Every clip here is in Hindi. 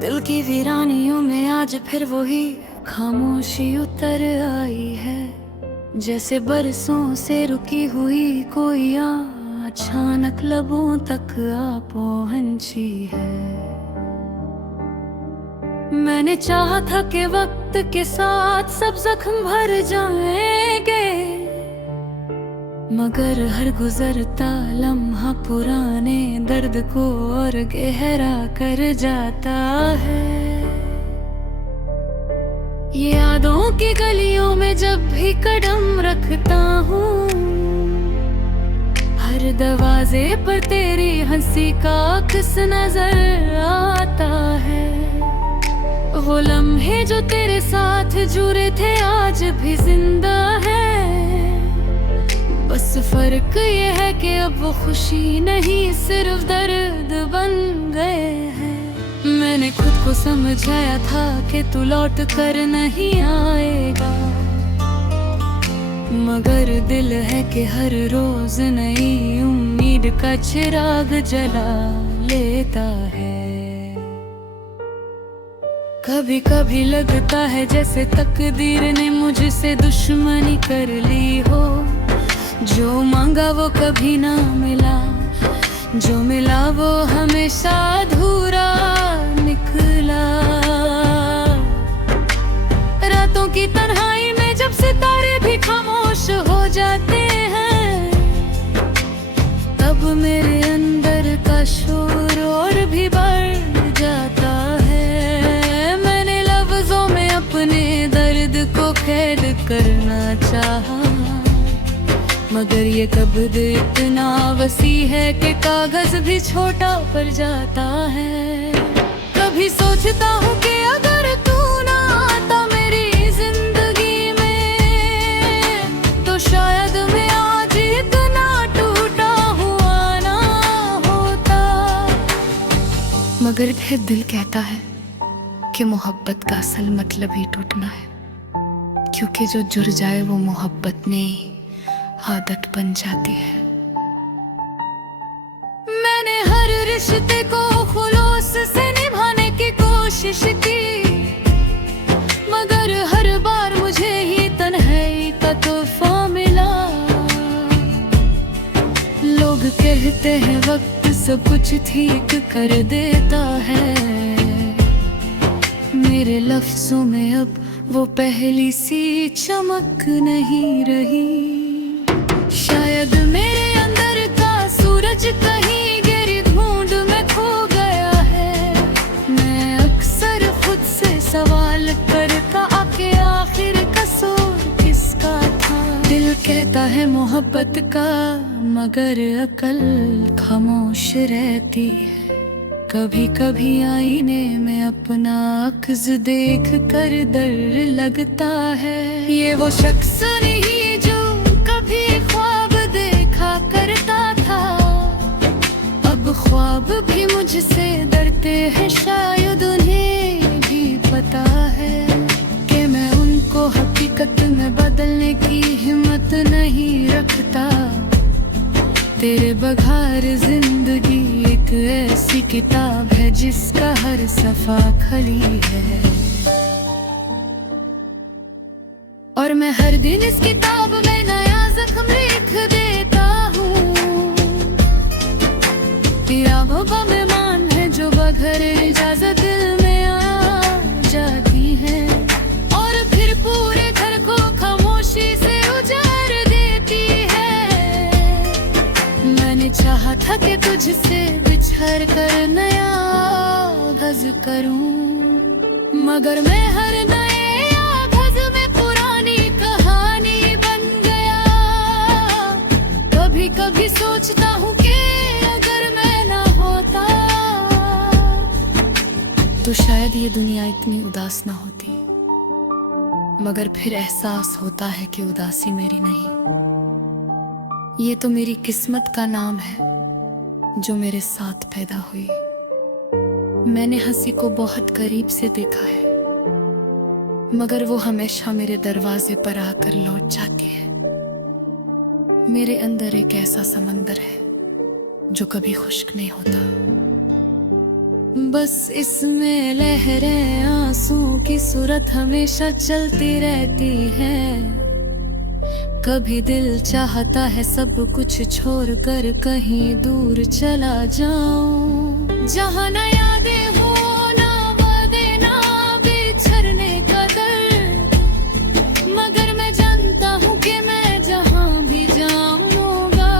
दिल की वीरानियों में आज फिर वही खामोशी उतर आई है। जैसे बरसों से रुकी हुई कोई अचानक लबों तक आ पहुंची है। मैंने चाहा था कि वक्त के साथ सब जख्म भर जाएंगे, मगर हर गुजरता लम्हा पुराने दर्द को और गहरा कर जाता है। ये यादों की गलियों में जब भी कदम रखता हूँ, हर दरवाजे पर तेरी हंसी का अक्स नजर आता है। वो लम्हे जो तेरे साथ जुड़े थे आज भी जिंदा है। बस फर्क ये है कि अब वो खुशी नहीं सिर्फ दर्द बन गए हैं। मैंने खुद को समझाया था कि तू लौट कर नहीं आएगा, मगर दिल है कि हर रोज नई उम्मीद का चिराग जला लेता है। कभी कभी लगता है जैसे तकदीर ने मुझसे दुश्मनी कर ली हो। जो मांगा वो कभी ना मिला, जो मिला वो हमेशा अधूरा निकला। रातों की तन्हाई में जब सितारे भी खामोश हो जाते हैं, तब मेरे अंदर का शोर और भी बढ़ जाता है। मैंने लफ्जों में अपने दर्द को कैद करना चाहा, मगर ये कब्र इतना वसी है कि कागज भी छोटा पड़ जाता है। कभी सोचता हूँ कि अगर तू ना आता मेरी जिंदगी में, तो शायद मैं आज इतना टूटा हुआ ना होता। मगर फिर दिल कहता है कि मोहब्बत का असल मतलब ही टूटना है, क्योंकि जो जुड़ जाए वो मोहब्बत में आदत बन जाती है। मैंने हर रिश्ते को खुलूस से निभाने की कोशिश की, मगर हर बार मुझे ही तन्हाई का तोहफा मिला। लोग कहते हैं वक्त सब कुछ ठीक कर देता है, मेरे लफ्जों में अब वो पहली सी चमक नहीं रही। शायद मेरे अंदर का सूरज कहीं गहरी धुंध में खो गया है। मैं अक्सर खुद से सवाल करता आके आखिर कसूर किसका था। दिल कहता है मोहब्बत का, मगर अकल खामोश रहती है। कभी कभी आईने में अपना अक्स देख कर डर लगता है। ये वो शख्स नहीं जो कभी ख्वाब देखा करता था, अब ख्वाब भी मुझसे डरते हैं। शायद उन्हें भी पता है कि मैं उनको हकीकत में बदलने की हिम्मत नहीं रखता। तेरे बगैर जिंदगी एक ऐसी किताब है जिसका हर सफा खली है, और मैं हर दिन इस किताब में नया जख्म लिख देता हूँ। तेरा बाबा मेहमान है जो बगैर इजाजत दिल में आ जाती है, और फिर पूरे घर को खामोशी से उजाड़ देती है। मैंने चाहा था कि तुझसे बिछड़ कर नया आगाज करूं, मगर मैं हर नए आगाज में पुरानी कहानी बन गया। कभी कभी सोचता हूँ कि अगर मैं ना होता, तो शायद ये दुनिया इतनी उदास ना होती। मगर फिर एहसास होता है कि उदासी मेरी नहीं, ये तो मेरी किस्मत का नाम है जो मेरे साथ पैदा हुई। मैंने हंसी को बहुत करीब से देखा है, मगर वो हमेशा मेरे दरवाजे पर आकर लौट जाती है। मेरे अंदर एक ऐसा समंदर है जो कभी खुश्क नहीं होता, बस इसमें लहरें आंसू की सूरत हमेशा चलती रहती है। कभी दिल चाहता है सब कुछ छोड़कर कहीं दूर चला जाऊं, जहां ना यादें हो ना वादे ना बिछड़ने का दर्द। मगर मैं जानता हूँ कि मैं जहां भी जाऊंगा,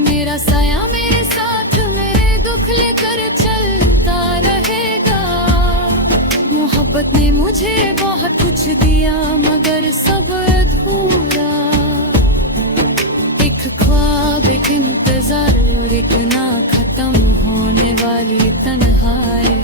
मेरा साया मेरे साथ मेरे दुख लेकर चलता रहेगा। मोहब्बत ने मुझे बहुत कुछ दिया मगर सब अधूरा। एक ख्वाब, एक इंतजार और एक ना खत्म होने वाली तन्हाई।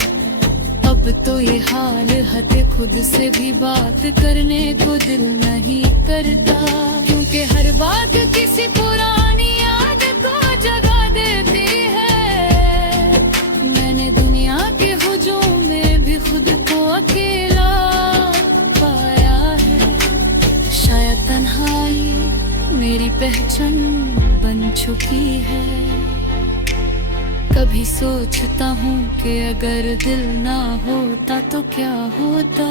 अब तो ये हाल है खुद से भी बात करने को दिल नहीं करता, क्योंकि हर बात किसी पुरानी याद को जगा देती है। मैंने दुनिया के हुजूम में भी खुद को अकेला पाया है। शायद तन्हाई मेरी पहचान बन चुकी है। कभी सोचता हूँ कि अगर दिल ना होता तो क्या होता।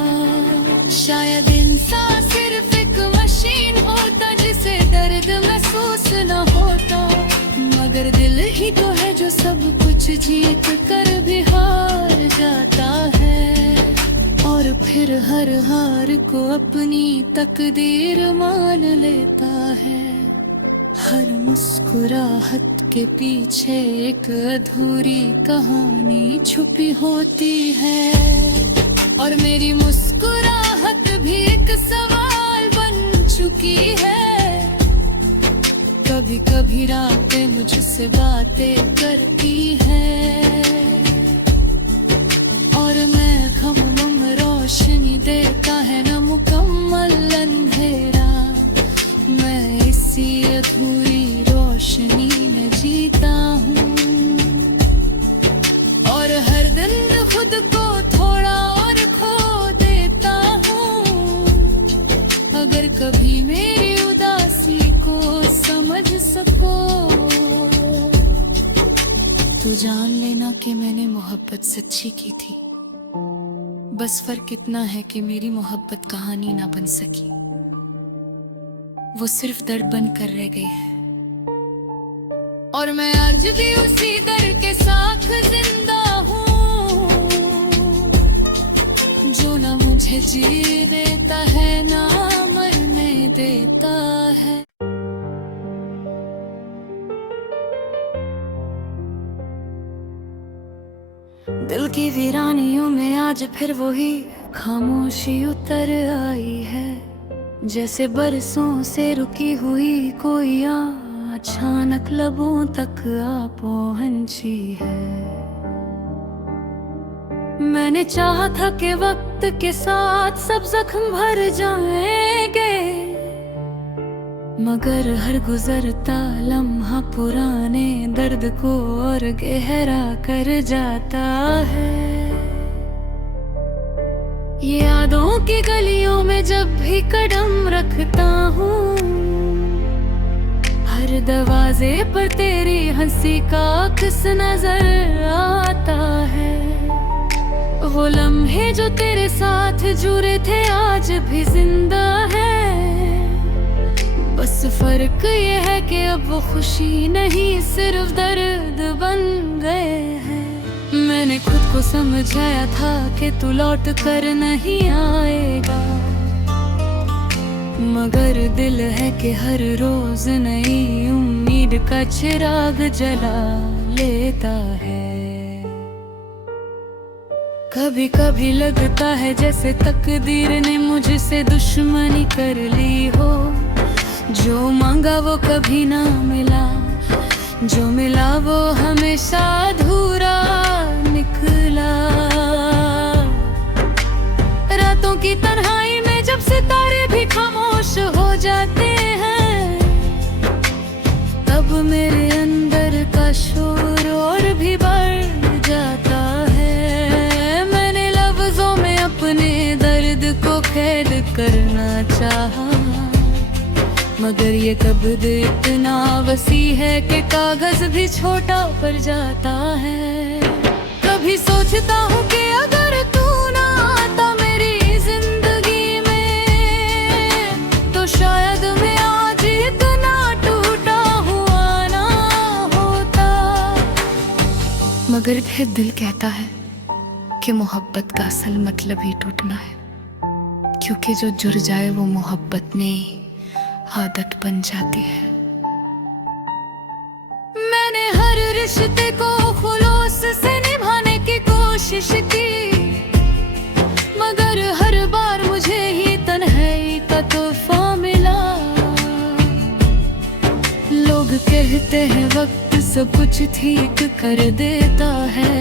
शायद इंसान सिर्फ एक मशीन होता जिसे दर्द महसूस न होता। मगर दिल ही तो है जो सब कुछ जीत कर भी हार जाता है, और फिर हर हार को अपनी तकदीर मान लेता है। हर मुस्कुराहट के पीछे एक अधूरी कहानी छुपी होती है, और मेरी मुस्कुराहट भी एक सवाल बन चुकी है। कभी कभी रातें मुझसे बातें करती है, और मैं खमम रोशनी देता है न मुकम्मल अंधेरा। मैं इसी अधूरी रोशनी में जीता हूँ, और हर दिन खुद को थोड़ा और खो देता हूँ। अगर कभी मेरी उदासी को समझ सको तो जान लेना कि मैंने मोहब्बत सच्ची की थी। बस फर्क इतना है कि मेरी मोहब्बत कहानी ना बन सकी, वो सिर्फ दर्द बन कर रह गई है। और मैं आज भी उसी दर्द के साथ जिंदा हूँ, जो ना मुझे जी देता है ना मरने देता है। दिल की वीरानियों में आज फिर वही खामोशी उतर आई है, जैसे बरसों से रुकी हुई कोई अचानक लबों तक आ पहुंची है। मैंने चाहा था कि वक्त के साथ सब जख्म भर जाएंगे, मगर हर गुजरता लम्हा पुराने दर्द को और गहरा कर जाता है। ये यादों की गलियों में जब भी कदम रखता हूँ, हर दरवाजे पर तेरी हंसी का अक्स नजर आता है। वो लम्हे जो तेरे साथ जुड़े थे आज भी जिंदा है। बस फर्क ये है कि अब वो खुशी नहीं सिर्फ दर्द बन गए हैं। मैंने खुद को समझाया था कि तू लौट कर नहीं आएगा, मगर दिल है कि हर रोज नई उम्मीद का चिराग जला लेता है। कभी कभी लगता है जैसे तकदीर ने मुझसे दुश्मनी कर ली हो। जो मांगा वो कभी ना मिला, जो मिला वो हमेशा अधूरा निकला। रातों की तन्हाई में जब सितारे भी खामोश हो जाते हैं, तब मेरे अंदर का शोर और भी बढ़ जाता है। मैंने लफ्जों में अपने दर्द को कैद करना चाहा, मगर ये कब्र इतना वसी है कि कागज भी छोटा पड़ जाता है। कभी सोचता हूँ कि अगर तू ना आता मेरी जिंदगी में तो शायद मैं आज इतना टूटा हुआ ना होता। मगर फिर दिल कहता है कि मोहब्बत का असल मतलब ही टूटना है, क्योंकि जो जुड़ जाए वो मोहब्बत में आदत बन जाती है। मैंने हर रिश्ते को खुलूस से निभाने की कोशिश की, मगर हर बार मुझे ही तन्हाई का तोहफा मिला। लोग कहते हैं वक्त सब कुछ ठीक कर देता है,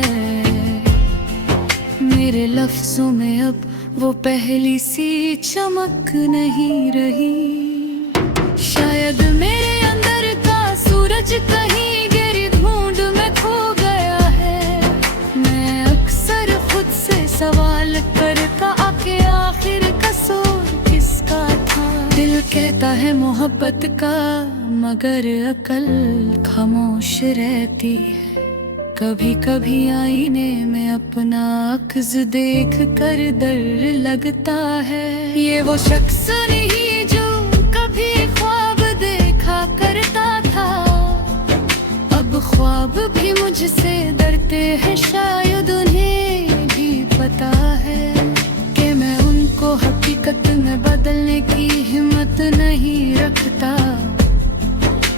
मेरे लफ्जों में अब वो पहली सी चमक नहीं रही। शायद मेरे अंदर का सूरज कहीं गहरी धुंध में खो गया है। मैं अक्सर खुद से सवाल करता आके आखिर कसूर किसका था। दिल कहता है मोहब्बत का, मगर अकल खामोश रहती है। कभी कभी आईने में अपना अक्स देख कर डर लगता है। ये वो शख्स नहीं जो कभी ख्वाब देखा करता था, अब ख्वाब भी मुझसे डरते हैं। शायद उन्हें भी पता है कि मैं उनको हकीकत में बदलने की हिम्मत नहीं रखता।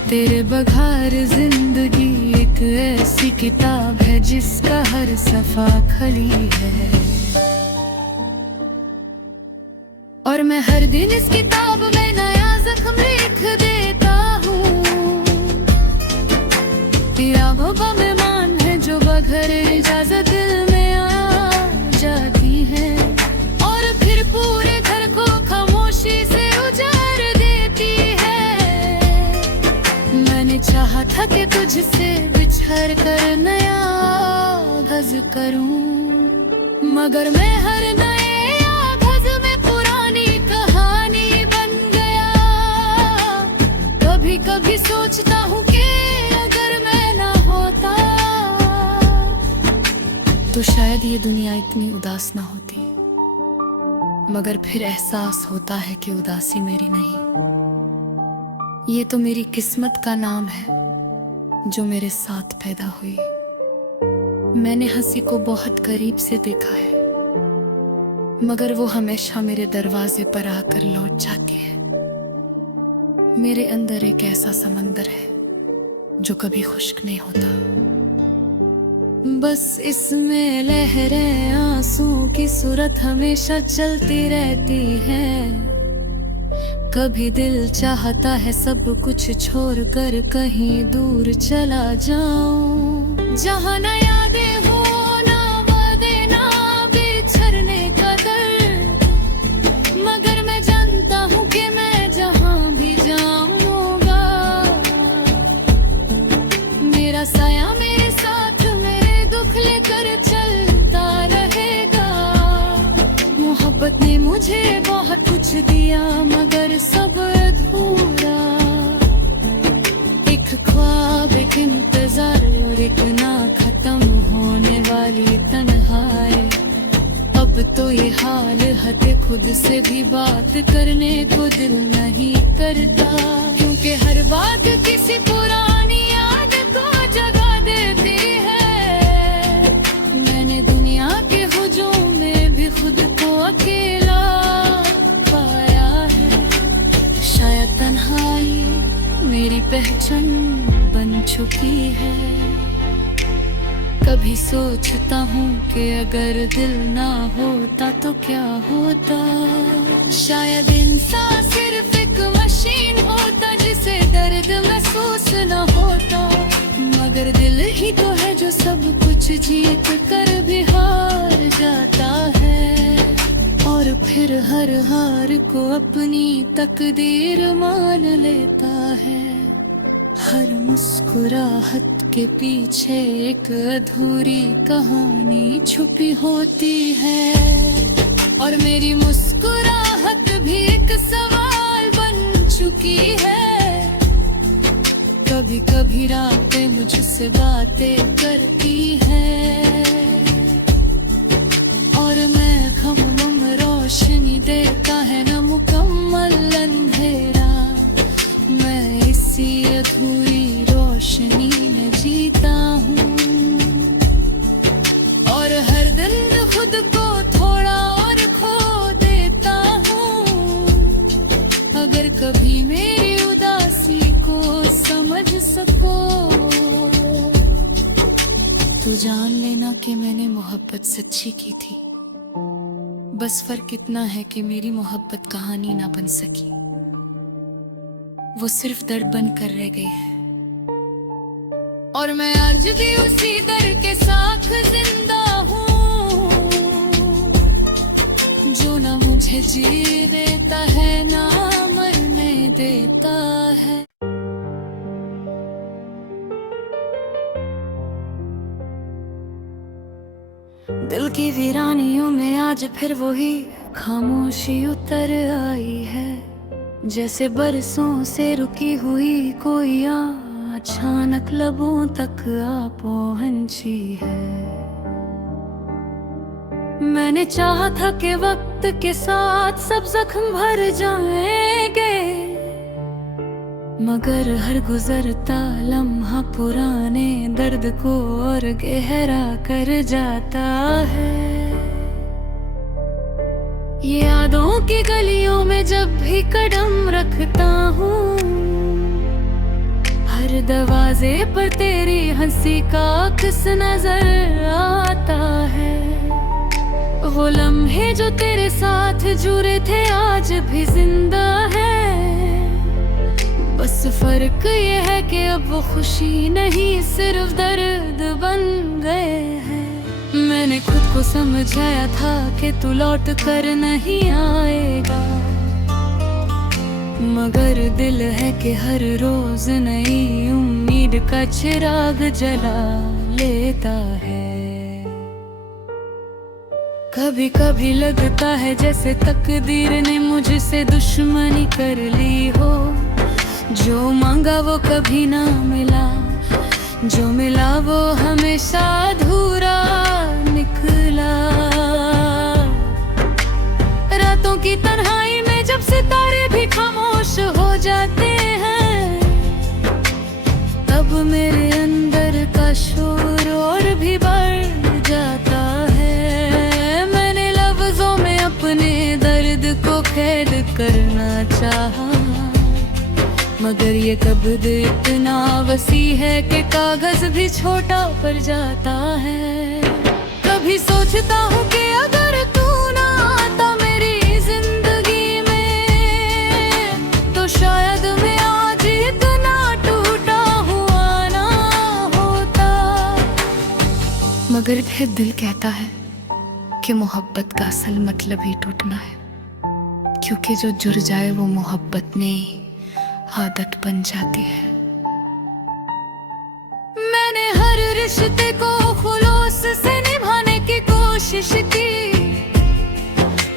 तेरे बगैर जिंदगी एक ऐसी किताब है जिसका हर सफा खली है, और मैं हर दिन इस किताब में नया जख्म लिख देता हूँ। तेरा वो मेहमान है जो बगैर इजाजत दिल में आ जाती है, और फिर पूरे घर को खामोशी से उजाड़ देती है। मैंने चाहा था कि तुझसे बिछड़ कर नया आगाज करूं, मगर मैं हर नए आगाज में पुरानी कहानी बन गया। कभी कभी सोचता हूँ कि अगर मैं ना होता तो शायद ये दुनिया इतनी उदास ना होती। मगर फिर एहसास होता है कि उदासी मेरी नहीं, ये तो मेरी किस्मत का नाम है जो मेरे साथ पैदा हुई। मैंने हंसी को बहुत करीब से देखा है, मगर वो हमेशा मेरे दरवाजे पर आकर लौट जाती है। मेरे अंदर एक ऐसा समंदर है जो कभी खुश्क नहीं होता, बस इसमें लहरें आंसू की सूरत हमेशा चलती रहती है। कभी दिल चाहता है सब कुछ छोड़कर कहीं दूर चला जाऊं, जहां ना यादें हो ना वादे ना बिछड़ने का दर्द। मगर मैं जानता हूँ कि मैं जहां भी जाऊंगा, मेरा साया मेरे साथ मेरे दुख लेकर चलता रहेगा। मोहब्बत ने मुझे बहुत कुछ दिया मगर सब अधूरा, एक ख्वाब एक इंतजार और एक ना खत्म होने वाली तन्हाई। अब तो ये हाल हटे खुद से भी बात करने को दिल नहीं करता, क्योंकि हर बात किसी पुरानी याद को जगा देती है। मैंने दुनिया के हुजूम में भी खुद को अकेला पाया है। शायद तन्हाई मेरी पहचान बन चुकी है। कभी सोचता हूँ कि अगर दिल ना होता तो क्या होता। शायद इंसान सिर्फ एक मशीन होता जिसे दर्द महसूस न होता, मगर दिल ही तो है जो सब कुछ जीत कर भी हार जाता है, और फिर हर हार को अपनी तकदीर मान लेता है। हर मुस्कुराहट के पीछे एक अधूरी कहानी छुपी होती है, और मेरी मुस्कुराहट भी एक सवाल बन चुकी है। कभी कभी रातें मुझसे बातें करती है और मैं खमबम रोशनी देता है न मुकम्मल अंधेरा। मैं इसी अधूरी रोशनी में जीता हूँ और हर दिन खुद को थोड़ा और खो देता हूँ। अगर कभी मेरी उदासी को समझ सको तो जान लेना कि मैंने मोहब्बत सच्ची की थी। बस फर्क इतना है कि मेरी मोहब्बत कहानी ना बन सकी, वो सिर्फ दर्द बन कर रह गई है। और मैं आज भी उसी दर्द के साथ जिंदा हूँ जो ना मुझे जी देता है ना मरने देता है। दिल की वीरानियों में आज फिर वही खामोशी उतर आई है। जैसे बरसों से रुकी हुई कोई अचानक लबों तक आ पहुंची है। मैंने चाहा था कि वक्त के साथ सब जख्म भर जाएंगे, मगर हर गुजरता लम्हा पुराने दर्द को और गहरा कर जाता है। ये यादों की गलियों में जब भी कदम रखता हूँ, हर दरवाजे पर तेरी हंसी का अक्स नजर आता है। वो लम्हे जो तेरे साथ जुड़े थे आज भी जिंदा है। बस फर्क ये है कि अब वो खुशी नहीं सिर्फ दर्द बन गए हैं। मैंने खुद को समझाया था कि तू लौट कर नहीं आएगा, मगर दिल है कि हर रोज नई उम्मीद का चिराग जला लेता है। कभी कभी लगता है जैसे तकदीर ने मुझसे दुश्मनी कर ली हो। जो मांगा वो कभी ना मिला, जो मिला वो हमेशा अधूरा निकला। रातों की तन्हाई में जब सितारे भी खामोश हो जाते हैं, तब मेरे अंदर का शोर और भी बढ़ जाता है। मैंने लफ्जों में अपने दर्द को कैद करना चाहा, मगर ये कब्र इतना वसी है कि कागज भी छोटा पड़ जाता है। कभी सोचता हूँ कि अगर तू ना आता मेरी जिंदगी में, तो शायद मैं आज इतना टूटा हुआ ना होता। मगर फिर दिल कहता है कि मोहब्बत का असल मतलब ही टूटना है, क्योंकि जो जुड़ जाए वो मोहब्बत में आदत बन जाती है। मैंने हर रिश्ते को खुलूस से निभाने की कोशिश की,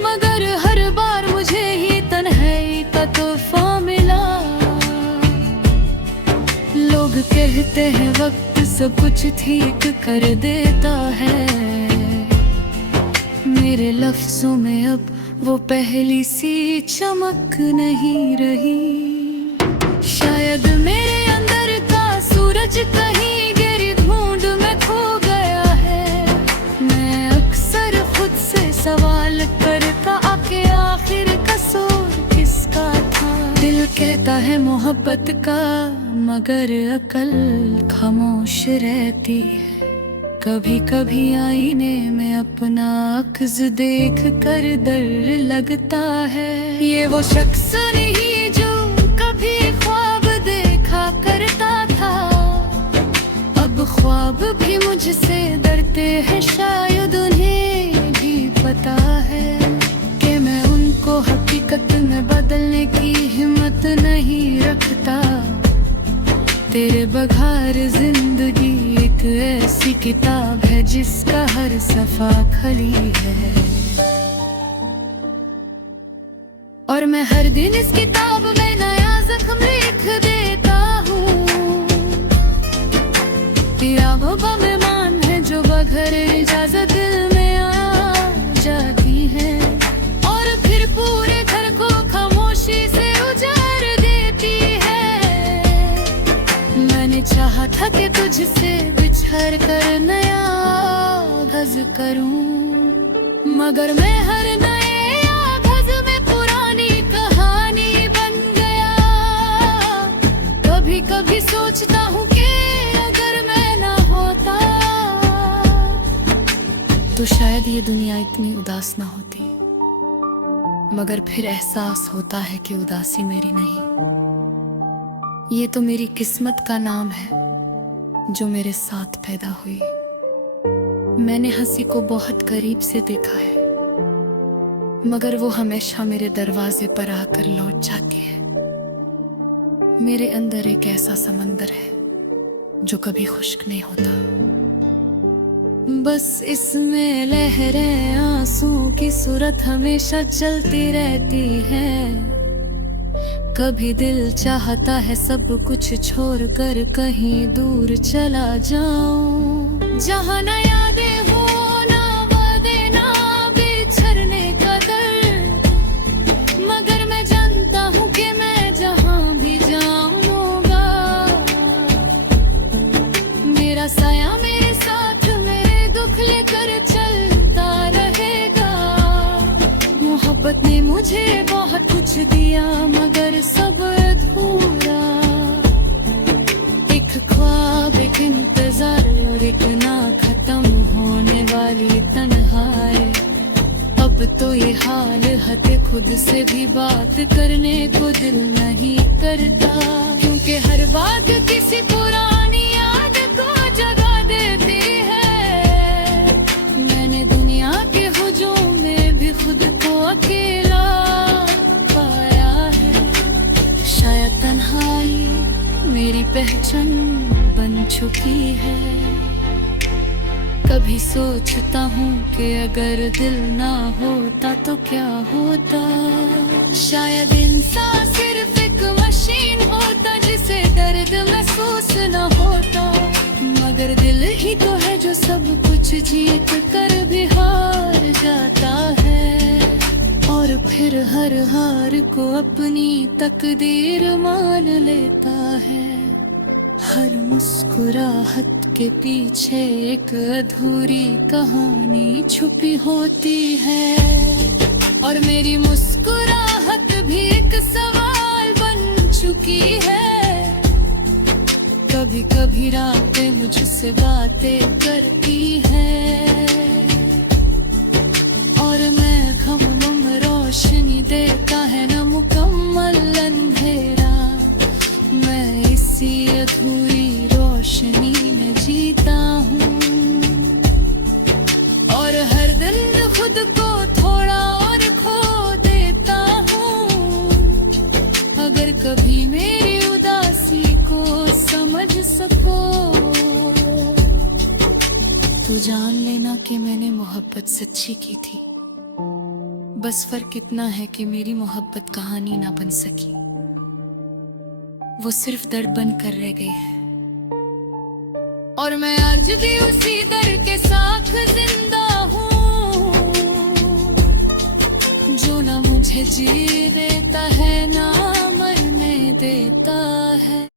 मगर हर बार मुझे ही तन्हाई का तोहफा मिला। लोग कहते हैं वक्त सब कुछ ठीक कर देता है, मेरे लफ्जों में अब वो पहली सी चमक नहीं रही। शायद मेरे अंदर का सूरज कहीं गहरी ढूंढ में खो गया है। मैं अक्सर खुद से सवाल करता आके आखिर कसूर किसका था। दिल कहता है मोहब्बत का, मगर अकल खामोश रहती है। कभी कभी आईने में अपना अक्स देख कर डर लगता है। ये वो शख्स नहीं जो कभी ख्वाब देखा करता था, अब ख्वाब भी मुझसे डरते हैं। शायद उन्हें भी पता है कि मैं उनको हकीकत में बदलने की हिम्मत नहीं रखता। तेरे बगैर जिंदगी एक ऐसी किताब है जिसका हर सफा खली है, और मैं हर दिन इस किताब में नया कर इजाजत दिल में आ जाती है, और फिर पूरे घर को खामोशी से उजाड़ देती है। मैंने चाहा था कि तुझसे बिछड़ कर नया आगाज करूं, मगर मैं हर नए आगाज में पुरानी कहानी बन गया। कभी कभी सोचता हूँ कि अगर मैं ना होता तो शायद ये दुनिया इतनी उदास ना होती। मगर फिर एहसास होता है कि उदासी मेरी नहीं, ये तो मेरी किस्मत का नाम है जो मेरे साथ पैदा हुई। मैंने हंसी को बहुत करीब से देखा है, मगर वो हमेशा मेरे दरवाजे पर आकर लौट जाती है। मेरे अंदर एक ऐसा समंदर है जो कभी खुश्क नहीं होता, बस इसमें लहरें आंसू की सूरत हमेशा चलती रहती है। कभी दिल चाहता है सब कुछ छोड़कर कहीं दूर चला जाऊं, जहां ना यादें हो ना वादे ना बिछड़ने का दर्द। मगर मैं जानता हूँ कि मैं जहां भी जाऊंगा, मेरा साया मेरे साथ मेरे दुख लेकर चलता रहेगा। मोहब्बत ने मुझे बहुत कुछ दिया मगर सब अधूरा, एक ख्वाब एक इंतजार और एक ना खत्म होने वाली तन्हाई। अब तो ये हाल है खुद से भी बात करने को दिल नहीं करता, क्योंकि हर बात किसी पुरानी याद को जगा देती है। मैंने दुनिया के हुजूम में भी खुद को अकेला पाया है, शायद तन्हाई मेरी पहचान बन चुकी है। कभी सोचता हूँ कि अगर दिल ना होता तो क्या होता, शायद इंसान सिर्फ एक मशीन होता जिसे दर्द महसूस न होता। मगर दिल ही तो है जो सब कुछ जीत कर भी हार जाता है, और फिर हर हार को अपनी तकदीर मान लेता है। हर मुस्कुराहट के पीछे एक अधूरी कहानी छुपी होती है, और मेरी मुस्कुराहट भी एक सवाल बन चुकी है। कभी कभी रातें मुझसे बातें करती है, और मैं खमम रोशनी देता है न मुकम्मल अंधेरा। मैं इसी अधूरी रोशनी में जीता हूँ, और हर दिन खुद को थोड़ा और खो देता हूँ। अगर कभी मेरी उदासी को समझ सको तो जान लेना कि मैंने मोहब्बत सच्ची की थी। बस फर्क इतना है कि मेरी मोहब्बत कहानी ना बन सकी, वो सिर्फ दर्द बन कर रह गई है। और मैं आज भी उसी दर्द के साथ जिंदा हूँ, जो ना मुझे जी देता है ना मरने देता है।